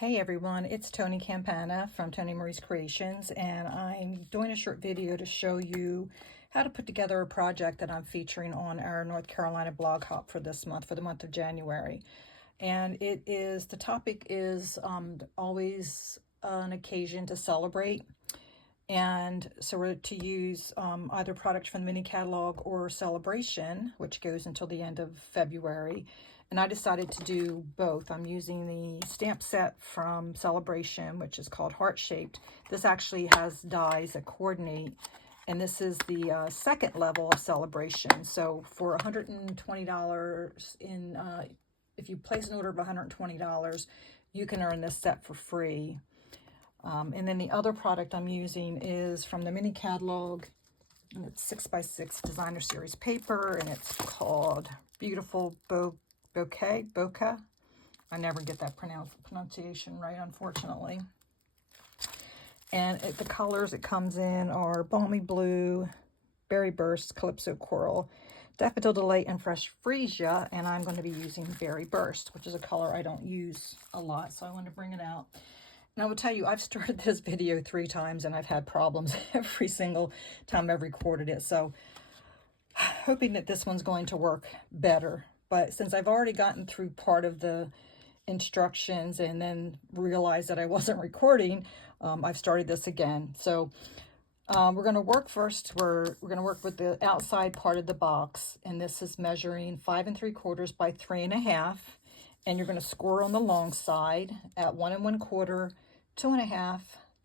Hey everyone, it's Tony Campana from Tony Marie's Creations, and I'm doing a short video to show you how to put together a project that I'm featuring on our North Carolina blog hop for this month, for the month of January. And the topic is always an occasion to celebrate. And so we're to use either product from the mini catalog or celebration, which goes until the end of February. And I decided to do both. I'm using the stamp set from Celebration, which is called Heart Shaped. This actually has dies that coordinate, and this is the second level of Celebration. So for $120 if you place an order of $120, you can earn this set for free. And then the other product I'm using is from the mini catalog, and it's 6x6 designer series paper, and it's called Beautiful Bokeh. I never get that pronunciation right, unfortunately. And the colors it comes in are Balmy Blue, Berry Burst, Calypso Coral, Daffodil Delight, and Fresh Freesia. And I'm going to be using Berry Burst, which is a color I don't use a lot, so I wanted to bring it out. And I will tell you, I've started this video 3 times, and I've had problems every single time I've recorded it. So hoping that this one's going to work better. But since I've already gotten through part of the instructions and then realized that I wasn't recording, I've started this again. So we're going to work first. We're going to work with the outside part of the box. And this is measuring 5 3/4 by 3 1/2. And you're going to score on the long side at 1 1/4, 2 1/2,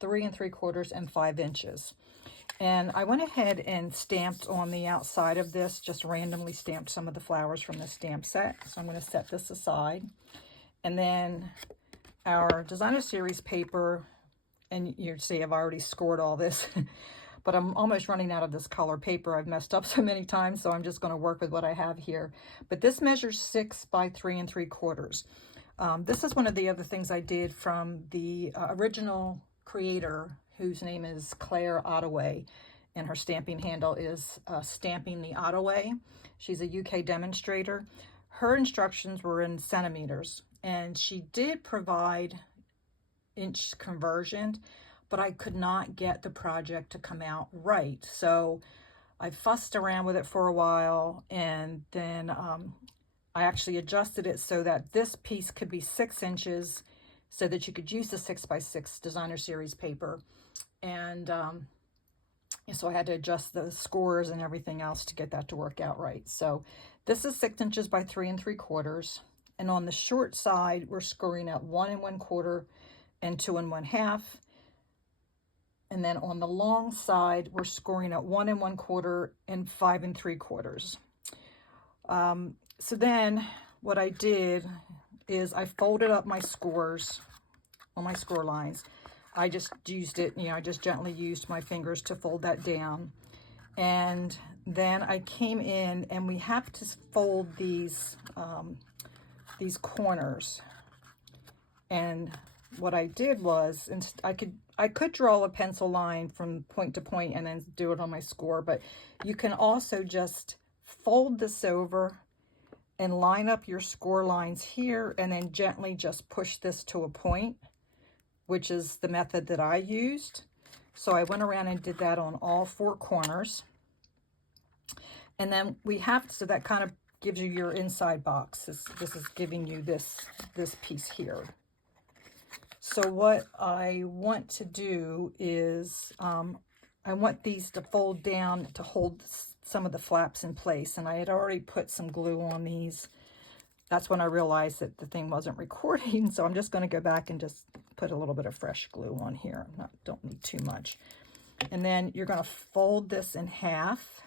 3 3/4, and 5 inches. And I went ahead and stamped on the outside of this, just randomly stamped some of the flowers from the stamp set. So I'm going to set this aside. And then our designer series paper, and you see I've already scored all this, but I'm almost running out of this color paper. I've messed up so many times, so I'm just going to work with what I have here. But this measures 6 by 3 3/4. This is one of the other things I did from the original creator, whose name is Claire Ottaway, and her stamping handle is Stamping the Ottaway. She's a UK demonstrator. Her instructions were in centimeters, and she did provide inch conversion, but I could not get the project to come out right. So I fussed around with it for a while, and then I actually adjusted it so that this piece could be 6 inches so that you could use the 6x6 designer series paper. And so I had to adjust the scores and everything else to get that to work out right. So this is 6 inches by 3 3/4. And on the short side, we're scoring at 1 1/4 and 2 1/2. And then on the long side, we're scoring at 1 1/4 and 5 3/4. So then what I did is I folded up my scores on my score lines. I just used it, I just gently used my fingers to fold that down. And then I came in, and we have to fold these corners. And what I did was, I could draw a pencil line from point to point and then do it on my score, but you can also just fold this over and line up your score lines here, and then gently just push this to a point, which is the method that I used. So I went around and did that on all 4 corners. And then so that kind of gives you your inside box. This is giving you this piece here. So what I want to do is, I want these to fold down to hold some of the flaps in place. And I had already put some glue on these. That's when I realized that the thing wasn't recording. So I'm just going to go back and just put a little bit of fresh glue on here. Don't need too much. And then you're going to fold this in half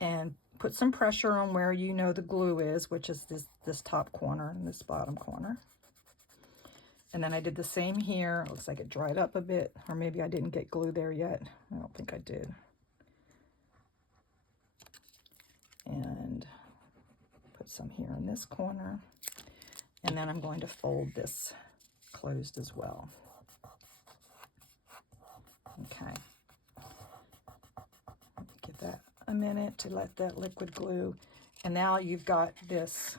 and put some pressure on where you know the glue is, which is this top corner and this bottom corner. And then I did the same here. It looks like it dried up a bit, or maybe I didn't get glue there yet. I don't think I did. And put some here in this corner. And then I'm going to fold this closed as well. Okay. Give that a minute to let that liquid glue. And now you've got this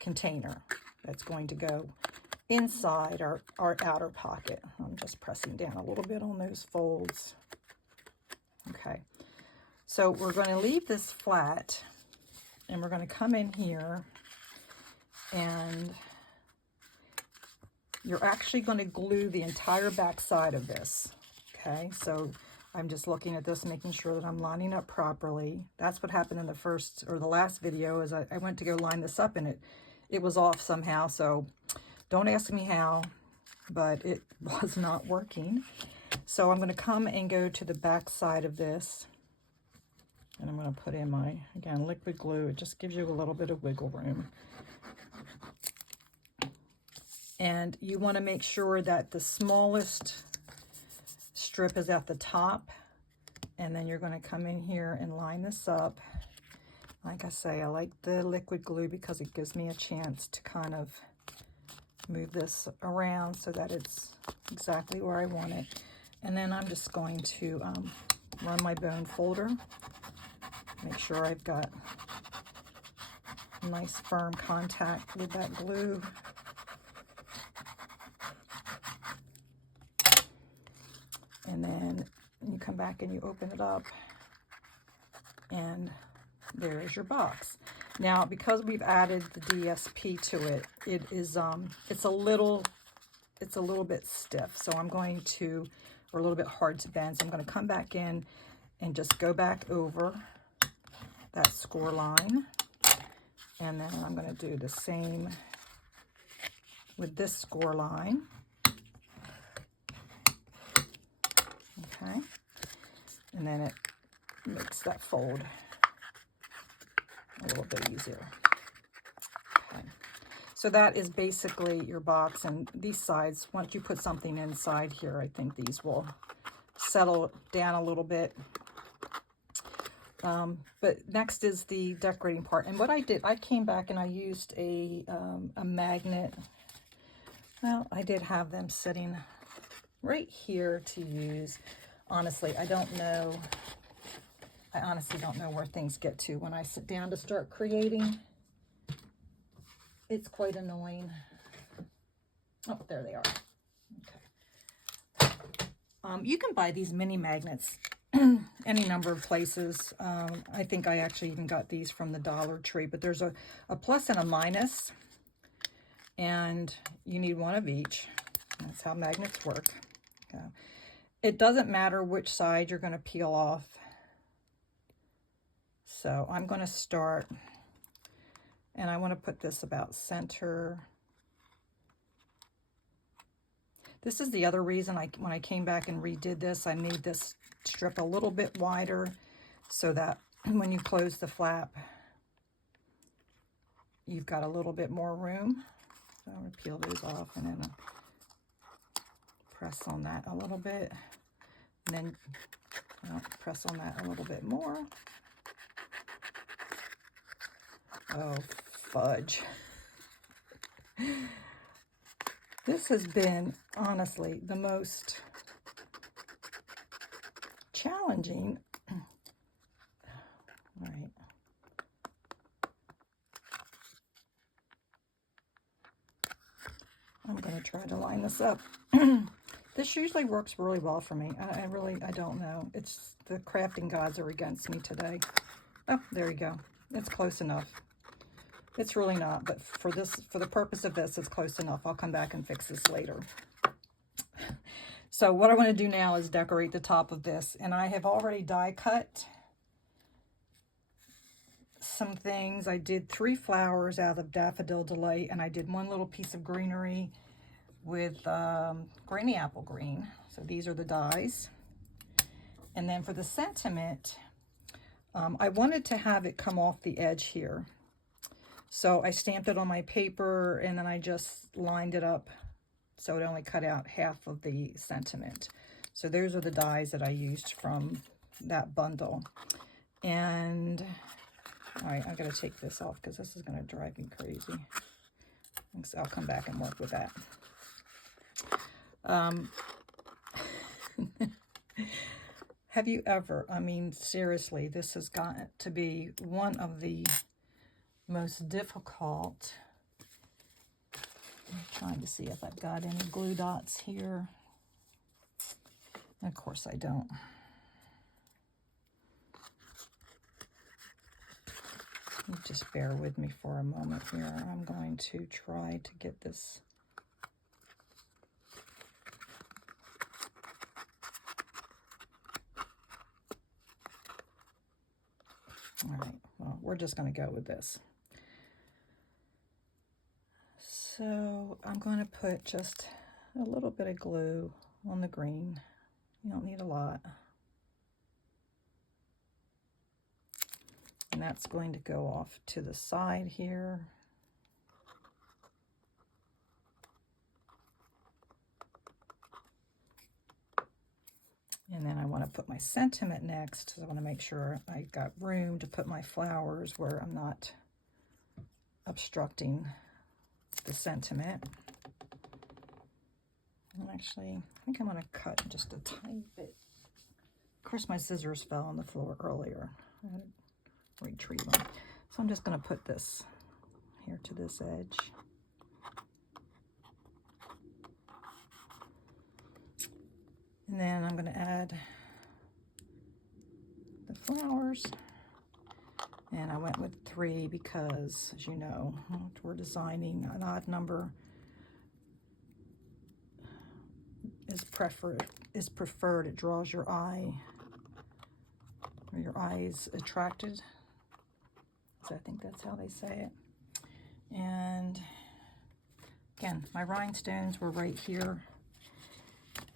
container that's going to go inside our outer pocket. I'm just pressing down a little bit on those folds. Okay, so we're going to leave this flat, and we're going to come in here, and you're actually going to glue the entire back side of this. Okay, so I'm just looking at this, making sure that I'm lining up properly. That's what happened in the first or the last video, is I went to go line this up, and it was off somehow. So don't ask me how, but it was not working. So I'm going to come and go to the back side of this, and I'm going to put in my, again, liquid glue. It just gives you a little bit of wiggle room. And you want to make sure that the smallest strip is at the top, and then you're going to come in here and line this up. Like I say, I like the liquid glue because it gives me a chance to kind of move this around so that it's exactly where I want it. And then I'm just going to run my bone folder, make sure I've got nice firm contact with that glue. And then you come back and you open it up, and there's your box. Now, because we've added the DSP to it, it's a little bit stiff. So I'm going to, or a little bit hard to bend. So I'm going to come back in and just go back over that score line. And then I'm going to do the same with this score line. Okay, and then it makes that fold a little bit easier. Okay, so that is basically your box, and these sides, once you put something inside here, I think these will settle down a little bit. But next is the decorating part, and what I did, I came back and I used a magnet. Well, I did have them sitting right here to use. Honestly, I honestly don't know where things get to when I sit down to start creating. It's quite annoying. Oh, there they are. Okay. You can buy these mini magnets any number of places. I think I actually even got these from the Dollar Tree, but there's a plus and a minus, and you need one of each. That's how magnets work. Okay. It doesn't matter which side you're going to peel off. So I'm going to start, and I want to put this about center. This is the other reason when I came back and redid this, I made this strip a little bit wider so that when you close the flap, you've got a little bit more room. So I'm going to peel those off, and then press on that a little bit, and then press on that a little bit more. Oh, fudge. This has been, honestly, the most challenging. All right. I'm going to try to line this up. This usually works really well for me. I don't know. It's the crafting gods are against me today. Oh, there you go. It's close enough. It's really not, but for the purpose of this, it's close enough. I'll come back and fix this later. So what I want to do now is decorate the top of this, and I have already die cut some things. I did 3 flowers out of Daffodil Delight, and I did 1 little piece of greenery with Granny Apple Green. So these are the dies. And then for the sentiment, I wanted to have it come off the edge here. So I stamped it on my paper, and then I just lined it up so it only cut out half of the sentiment. So those are the dies that I used from that bundle. And all right, I gotta take this off because this is gonna drive me crazy. So I'll come back and work with that. Have you ever, I mean, seriously, this has got to be one of the most difficult. I'm trying to see if I've got any glue dots here. Of course I don't. You just bear with me for a moment here. I'm going to try to get this. All right, well, we're just going to go with this. So I'm going to put just a little bit of glue on the green. You don't need a lot. And that's going to go off to the side here. And then I want to put my sentiment next. So I want to make sure I got room to put my flowers where I'm not obstructing the sentiment. And actually, I think I'm going to cut just a tiny bit. Of course, my scissors fell on the floor earlier. I had to retrieve them. So I'm just going to put this here to this edge. And then I'm going to add the flowers. And I went with 3 because, as you know, we're designing an odd number is preferred. It draws your eye, or your eye is attracted. So I think that's how they say it. And again, my rhinestones were right here.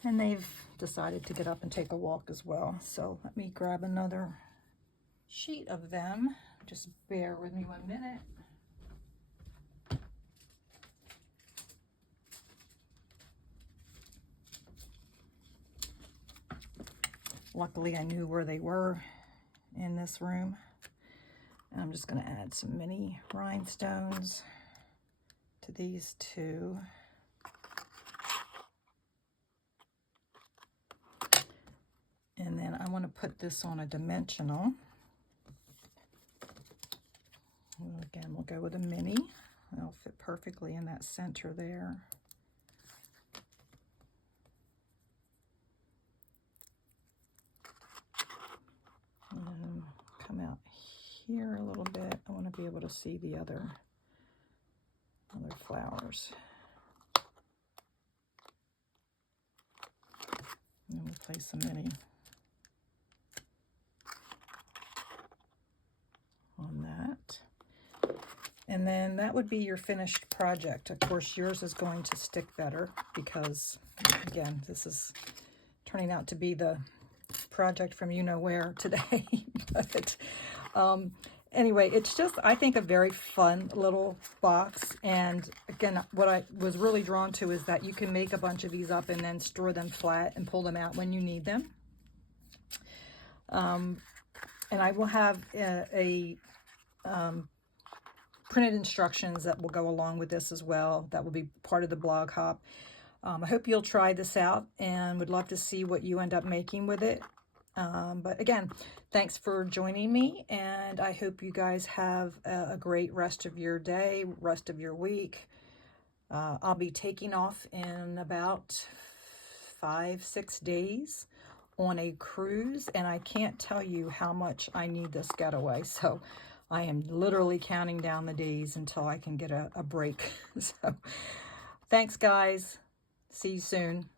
And they've decided to get up and take a walk as well. So let me grab another sheet of them. Just bear with me 1 minute. Luckily, I knew where they were in this room. And I'm just going to add some mini rhinestones to these 2. And then I want to put this on a dimensional. Well, again, we'll go with a mini. It'll fit perfectly in that center there. And then come out here a little bit. I want to be able to see the other flowers. And we'll place a mini on that. And then that would be your finished project. Of course, yours is going to stick better because, again, this is turning out to be the project from you-know-where today. But anyway, it's just, I think, a very fun little box. And again, what I was really drawn to is that you can make a bunch of these up and then store them flat and pull them out when you need them. And I will have printed instructions that will go along with this as well. That will be part of the blog hop. I hope you'll try this out and would love to see what you end up making with it. But again, thanks for joining me, and I hope you guys have a great rest of your day, rest of your week. I'll be taking off in about 5-6 days on a cruise, and I can't tell you how much I need this getaway. So I am literally counting down the days until I can get a break. So thanks, guys. See you soon.